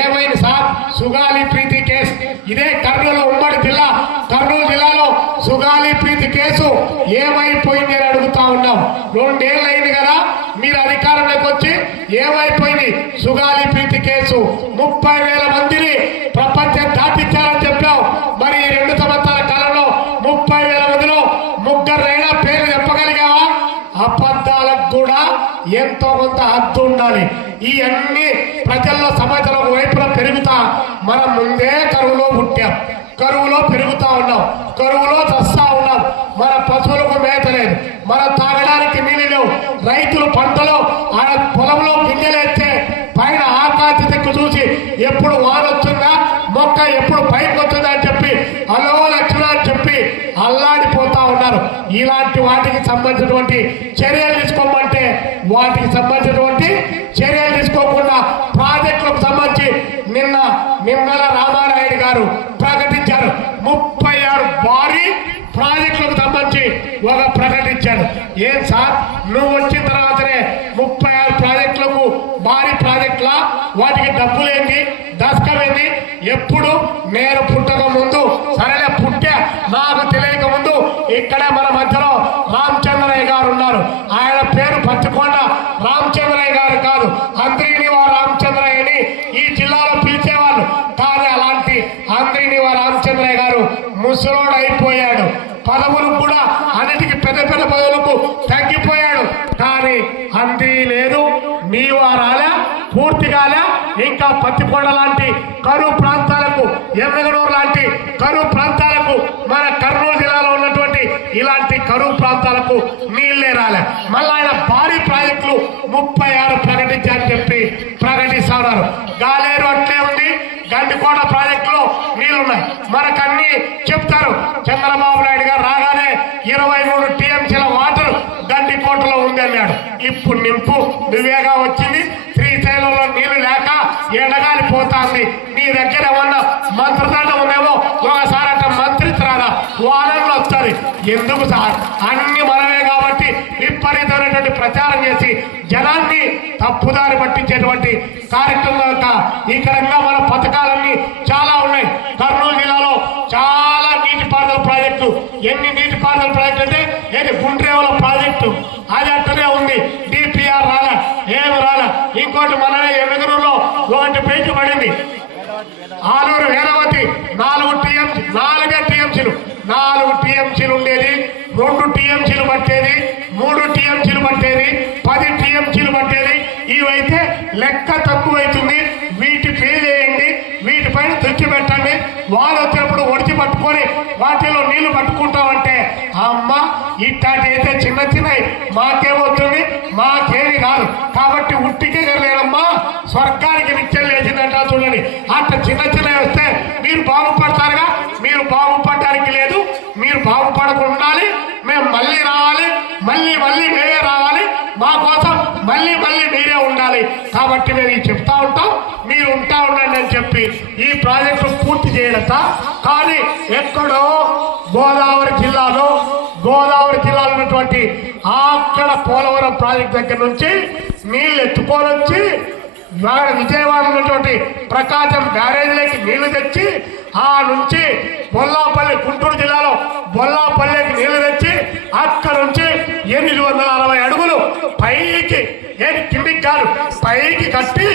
ఏమైంది సార్ సుగాలి ప్రీతి కేసు, ఇదే కర్నూలు ఉమ్మడి జిల్లా, కర్నూలు జిల్లాలో సుగాలి ప్రీతి కేసు ఏమైపోయింది అని అడుగుతా ఉన్నాం. 2 ఏళ్ళు అయింది కదా మీరు అధికారంలోకి వచ్చి, ఏమైపోయింది సుగాలి ప్రీతి కేసు? 30,000 మందిని ప్రపంచం దాటించాలని చెప్పావు. మరి 2 సంవత్సరాల కాలంలో 30,000 మందిలో 3 పేరు చెప్పగలిగావా? అబద్ధాలకు కూడా ఎంతో కొంత హద్దు ఉండాలి. ఈ అన్ని ప్రజల్లో సమాజంలో వైపున పెరుగుతా మనం ముందే కరువులో పుట్టాం, కరువులో పెరుగుతా ఉన్నాం, కరువులో చస్తా ఉన్నాం. మన పశువులకు మేత లేదు, మన తాగడానికి నీళ్ళు లేవు. రైతులు పంటలో ఆ పొలంలో గింజలేస్తే పైన ఆకాశ దిక్కు చూసి ఎప్పుడు వానొచ్చిందా, మొక్క ఎప్పుడు పైకి వస్తుందా అని చెప్పి అలో లక్షణ అని చెప్పి అల్లాడిపోతా ఉన్నారు. ఇలాంటి వాటికి సంబంధించినటువంటి చర్యలు తీసుకోమంటే వాటికి సంబంధించినటువంటి చర్యలు తీసుకోకుండా ప్రాజెక్టులకు సంబంధించి నిమ్మల రామారాయుడు గారు ప్రకటించారు. 36 భారీ ప్రాజెక్టులకు సంబంధించి ఒక ప్రకటించాడు. ఏం సార్ నువ్వు వచ్చిన తర్వాతనే 36 ప్రాజెక్టులకు భారీ ప్రాజెక్టులా? వాటికి డబ్బులేంది, దశకమేంది? ఎప్పుడు నేను పుట్టక ముందు, సరేలే పుట్టే నాకు తెలియక ముందు ఇక్కడే మన మధ్యలో రామచంద్రయ్య గారు ఉన్నారు. ఆయన పేరు పచ్చకొండ రామచంద్రయ్య గారు కాదు, అంద్రీనివా రామచంద్రయ్యని ఈ జిల్లాలో పిలిచేవాళ్ళు. కానీ అలాంటి అంద్రీనివా రామచంద్రయ్య గారు ముసలోడు అయిపోయాడు. పదవులు కూడా అన్నిటికీ పెద్ద పెద్ద పదవులకు తగ్గిపోయాడు. కానీ అంది లేదు, నీవా రాలే, పూర్తిగాలే. ఇంకా పత్తికొండ లాంటి కరువు ప్రాంతాలకు, ఎర్రగనూరు లాంటి కరువు ప్రాంతాలకు, మన కర్నూలు జిల్లాలో ఉన్నటువంటి ఇలాంటి కరువు ప్రాంతాలకు నీళ్లే రాలే. మళ్ళీ ఆయన భారీ ప్రాజెక్టులు 36 ప్రకటించాలని చెప్పి ప్రకటిస్తున్నారు. గాలేరు అట్లే ఉంది, గండికోట ప్రాజెక్టులో నీళ్లున్నాయి. మనకన్నీ చెప్తారు. చంద్రబాబు నాయుడు గారు రాగానే 23 టీఎంసీల వాటర్ గండికోటలో ఉంది అన్నాడు. ఇప్పుడు నింపు నువ్వేగా వచ్చింది. శ్రీశైలంలో నీళ్లు లేక ఎండగాలి పోతాంది. నీ దగ్గర ఏమన్నా మంత్రిదండం ఉందేమో ఒకసారి అంటే మంత్రిత్రాదా వారంలో వస్తుంది. ఎందుకు సార్? అన్ని మనమే కాబట్టి విపరీతమైనటువంటి ప్రచారం చేసి జనాన్ని తప్పుదారి పట్టించేటువంటి కార్యక్రమం ఇక్కడ మన పథకాలన్నీ చాలా ఉన్నాయి. కర్నూలు జిల్లాలో చాలా నీటిపారుదల ప్రాజెక్టు. ఎన్ని నీటిపారుదల ప్రాజెక్టు అంటే ఏంటి? గుండ్రేవుల ప్రాజెక్టు అది అట్టనే ఉంది. డిపిఆర్ రాలే, ఏమి రాలే. ఇంకోటి మననే ఎనగనూరులో ఒకటి పెంచి పడింది. ఆలూరు వేదవతి 4 టీఎంసీలు 4 టీఎంసీలు ఉండేది, 2 టీఎంసీలు పట్టేది, 3 టీఎంసీలు పట్టేది, 10 టీఎంసీలు పట్టేది. ఇవైతే లెక్క తక్కువైతుంది. వీటి పేరేయండి, వీటిపైన దృష్టి పెట్టండి. వాళ్ళు వచ్చినప్పుడు ఒడిచి పట్టుకొని వాటిలో నీళ్లు పట్టుకుంటామంటే అమ్మ ఇట్లాంటి అయితే చిన్న చిన్నవి మాకేమవుతుంది, మాకేమి కాదు. కాబట్టి ఉట్టికే లేదమ్మా, స్వర్గానికి నిత్యం లేచిందంట. చూడండి, అట్లా చిన్న చిన్నవి వస్తే మీరు బాగుపడతారుగా. మీరు బాగుపడడానికి లేదు, మీరు బాగుపడకుండా ఉండాలి. మేము మళ్ళీ రావాలి, మళ్ళీ మేమే రావాలి. మా కోసం మళ్ళీ మీరే ఉండాలి. కాబట్టి మేము చెప్తా ఉంటాం, మీరు ఉంటా ఉండండి అని చెప్పి ఈ ప్రాజెక్టు పూర్తి చేయడతా. కానీ ఎక్కడో గోదావరి జిల్లాలో ఉన్నటువంటి అక్కడ పోలవరం ప్రాజెక్ట్ దగ్గర నుంచి నీళ్లు ఎత్తుకొని వచ్చి విజయవాడ ఉన్నటువంటి ప్రకాశం బ్యారేజ్లోకి నీళ్లు తెచ్చి ఆ నుంచి బొల్లాపల్లి, గుంటూరు జిల్లాలో బొల్లాపల్లికి నీళ్లు తెచ్చి అక్కడ నుంచి 840 అడుగులు పైకి కిందికి కాదు పైకి కట్టి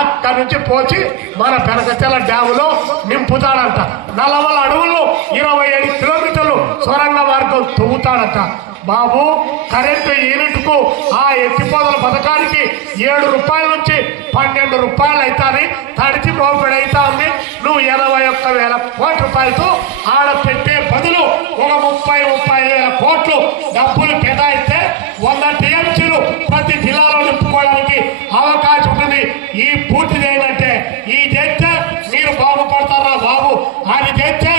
అక్కడి నుంచి పోచి మన పెనకచెల డ్యాములో నింపుతాడంట. 40 అడుగులు 27 కిలోమీటర్లు సొరంగ మార్గం తవ్వుతాడట. బాబు కరెంటు యూనిట్కు ఆ ఎత్తిపోతల పథకానికి 7 రూపాయల నుంచి 12 రూపాయలు అవుతాయి. తడిచి మోపిడి అవుతా ఉంది. నువ్వు 81,000 కోట్ల రూపాయలతో ఆడ పెట్టే బదులు ఒక 30,000 కోట్లు డబ్బులు కేటాయిస్తే 100 టీఎంసీలు ప్రతి జిల్లాలో నింపుకోవడానికి అవకాశం ఉంటుంది. ఈ పూర్తి చేయాలంటే ఈ చేస్తే మీరు బాగుపడతారా బాబు? అది చేస్తే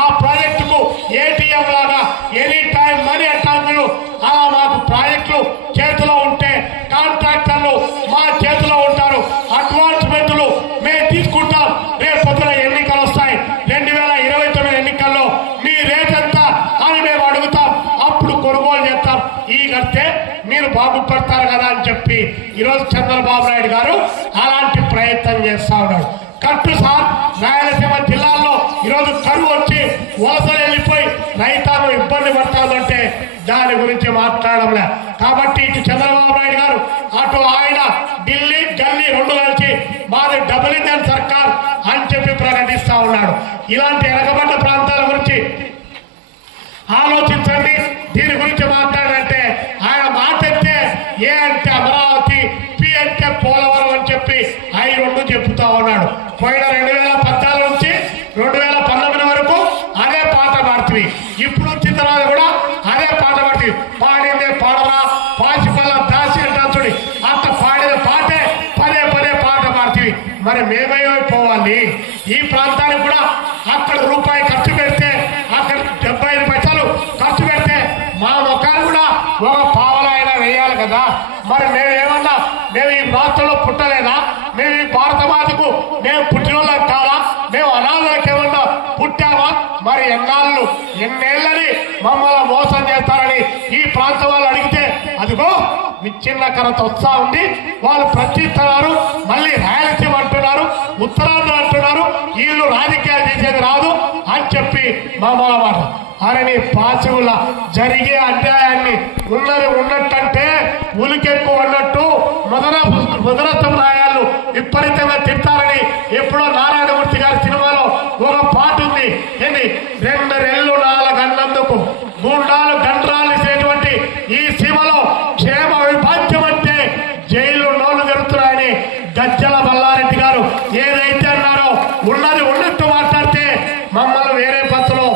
ఆ ప్రాజెక్టుకు ఏటీఎం లాగా ఎనీ టైం మనీ అట్టాంగులు అలా మాకు ప్రాజెక్టులు చేతిలో ఉంటే కాంట్రాక్టర్లు మా చేతిలో ఉంటారు. అడ్వాన్స్మెంట్లు మేము తీసుకుంటాం. రేపు పొద్దున ఎన్నికలు వస్తాయి. 2029 ఎన్నికల్లో మీ రేట్ ఎంత అని మేము అడుగుతాం. అప్పుడు కొనుగోలు చేస్తాం. ఈ కడితే మీరు బాగుపడతారు కదా అని చెప్పి ఈరోజు చంద్రబాబు నాయుడు గారు అలాంటి ప్రయత్నం చేస్తా ఉన్నాడు. కట్టు సార్ రాయలసీమ జిల్లాల్లో ఈరోజు కరువు వచ్చి వలసలు వెళ్ళిపోయి రైతాంగం ఇబ్బంది పడతామంటే దాని గురించి మాట్లాడడంలే. కాబట్టి ఇటు చంద్రబాబు నాయుడు గారు అటు ఆయన ఢిల్లీ గల్లీ 2 కలిసి మాది డబుల్ ఇంజన్ సర్కార్ అని చెప్పి ప్రకటిస్తా ఉన్నాడు. ఇలాంటి వెనకబడ్డ ప్రాంతాల గురించి ఆలోచించండి. దీని గురించి మాట్లాడంటే ఆయన మాట ఎత్తే ఏ అంటే అమరావతి, పి అంటే పోలవరం అని చెప్పి అవి 2 చెప్తా ఉన్నాడు. పోయిన 2014 నుంచి 2019 వరకు అదే పాట పాడుతుంది. ఇప్పుడు వచ్చిన తర్వాత కూడా అదే పాట పాడుతుంది. పాడిందే పాడరా పాసిపల్ల దాసి అంటాడు. అంత పాడిన పాటే పదే పాట పాడుతుంది. మరి మేమైపోవాలి? ఈ ప్రాంతానికి కూడా అక్కడ రూపాయి ఖర్చు పెడితే అక్కడ 75 పైసలు ఖర్చు పెడితే మా ముఖాలు కూడా ఒక పావలైనా వేయాలి కదా. మరి మేమేమన్నా మేము ఈ రాష్ట్రంలో పుట్టలేదా? మేము ఈ భారత మాతకు మేము పుట్టినోళ్ళం కాదా? మేము అనాథలకు ఏమన్నా పుట్టామా? మరి ఎన్నేళ్ళని మమ్మల్ని మోసం చేస్తారని ఈ ప్రాంతం వాళ్ళు అడిగితే అదిగో విచ్ఛిన్నకరత వస్తా ఉంది. వాళ్ళు ప్రశ్నిస్తున్నారు. మళ్ళీ రాయలసీమ అంటున్నారు, ఉత్తరాంధ్ర అంటున్నారు. వీళ్ళు రాజకీయాలు చేసేది రాదు అని చెప్పి మమ్మల్ని మాట అరని పాచివుల జరిగే అన్యాయాన్ని ఉన్నది ఉన్నట్టంటే ఉలికెక్కువ అన్నట్టు ముదరత్వం రాయాలు విపరీతంగా తింటారని ఎప్పుడో నారాయణమూర్తి గారి సినిమాలో ఒక పాట ఉంది. ఏంటి 2 రెళ్ళు 4 అన్నందుకు గుండాలు గండ్రాలు ఇసేటువంటి ఈ సీమలో క్షేమ విభాజ్యం అంటే జైలు నోళ్లు జరుగుతున్నాయని గజ్జల మల్లారెడ్డి గారు ఏదైతే అన్నారో ఉన్నది ఉన్నట్టు మాట్లాడితే మమ్మల్ని వేరే పద్ధతిలో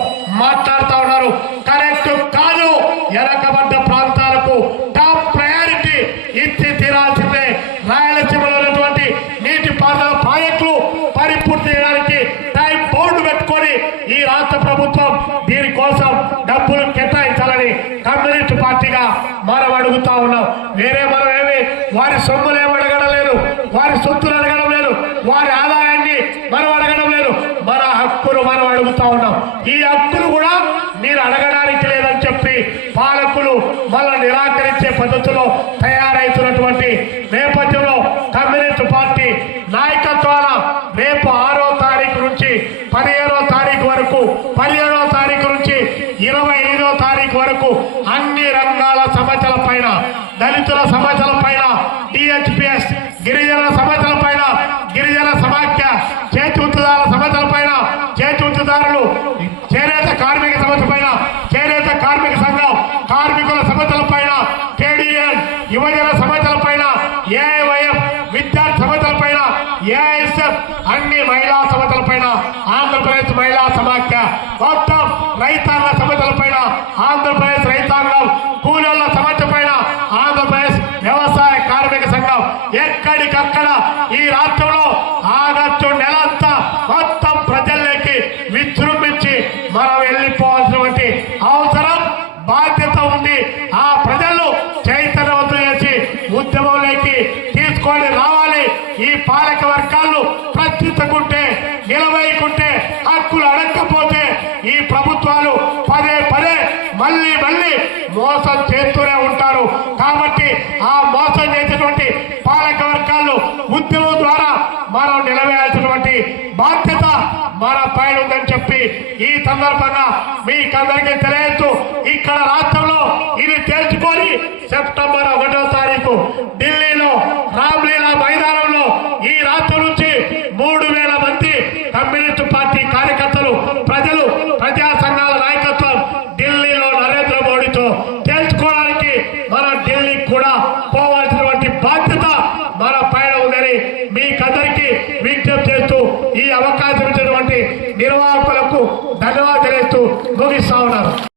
మాట్లాడుతూ ఉన్నారు. కరెక్ట్ కాదు. వెనకబడ్డ ప్రాంతాలకు టాప్ ప్రయారిటీ ఇచ్చి తీరాల్సిందే. రాయలసీమలో ఉన్నటువంటి నీటిపారుదల ప్రాజెక్టులు పరిపూర్తి చేయడానికి టైం బోర్డు పెట్టుకొని ఈ రాష్ట్ర ప్రభుత్వం దీనికోసం డబ్బులు కేటాయించాలని కమ్యూనిస్ట్ పార్టీగా మనం అడుగుతా ఉన్నాం. వేరే మనం ఏమి వారి సొమ్ములు ఏమి అడగడం లేదు, వారి సొత్తులు అడగడం లేదు, వారి ఆదాయాన్ని మనం అడగడం లేదు. మన హక్కులు మనం అడుగుతా ఉన్నాం. ఈ హక్కులు కూడా మీరు అడగడానికి లేదని చెప్పి పాలకులు మళ్ళా నిరాకరించే పద్ధతిలో తయారైతున్నటువంటి నేపథ్యంలో కమ్యూనిస్ట్ పార్టీ నాయకత్వాన రేపు 6వ తారీఖు నుంచి 15వ తారీఖు వరకు, 17వ తారీఖు నుంచి 25వ తారీఖు వరకు అన్ని రంగాల సమస్యల పైన, దళితుల సమస్యల పైన, డిహెచ్పిఎస్ గిరిజన సమస్యల పైన, గిరిజన సమాఖ్య చేతి వృత్తిదారుల సమస్యల పైన, చేతి వృత్తిదారులు చేనేత కార్మిక సమస్య పైన, చేనేత కార్మిక సంఘం కార్మికుల సమస్యల పైన, కేడిఎన్ యువజన సమస్యల పైన, ఏఐవైఎఫ్ విద్యార్థి సమస్యల పైన, ఏఐఎస్ఎఫ్ అన్ని మహిళా సమస్యల పైన, ఆంధ్రప్రదేశ్ మహిళా సమాఖ్య మొత్తం రైతాంగ సమస్యల పైన, ఆంధ్రప్రదేశ్ రైతాంగం కూలీల సమస్య పైన, ఆంధ్రప్రదేశ్ వ్యవసాయ కార్మిక సంఘం ఎక్కడికక్కడ ఈ రాష్ట్రంలో ఆగస్టు నెలంతా మొత్తం ప్రజల్లోకి విజృంభించి మనం వెళ్ళిపోవాల్సినటువంటి అవసరం బాధ్యత ఉంది. ఆ ప్రజలు చైతన్యవంతం చేసి ఉద్యమంలోకి తీసుకొని రావాలి. ఈ పాలక వర్గాలను ప్రశ్నించుకుంటే, నిలవేయకుంటే, హక్కులు అడగకపోతే ఈ ప్రభుత్వాలు పదే మళ్ళీ మోసం చేస్తూనే ఉంటారు. కాబట్టి ఆ మోసం చేసేటువంటి పాలక వర్గాలను ఉద్యమం ద్వారా మనం నిలవేయాల్సినటువంటి బాధ్యత మన పైన ఉందని చెప్పి ఈ సందర్భంగా మీకందరికీ తెలియజేస్తూ ఇక్కడ రాష్ట్రంలో ఇది తెలుసుకొని సెప్టెంబర్ 1వ తారీఖు తారీఖు ఢిల్లీలో రామ్లీలా మైదానంలో ఈ రాత్రి నుంచి 3,000 మంది కమ్యూనిస్టు పార్టీ కార్యకర్తలు, ప్రజలు, ప్రజా సంఘాల నాయకత్వం ఢిల్లీలో నరేంద్ర మోడీతో తెలుసుకోవడానికి మనం ఢిల్లీకి కూడా పోవాల్సినటువంటి బాధ్యత మన పైన ఉందని మీకందరికీ విజ్ఞప్తి చేస్తూ ఈ అవకాశం ఇచ్చినటువంటి నిర్వాహకులకు ధన్యవాదాలు తెలుస్తూ ముగిస్తా ఉన్నారు.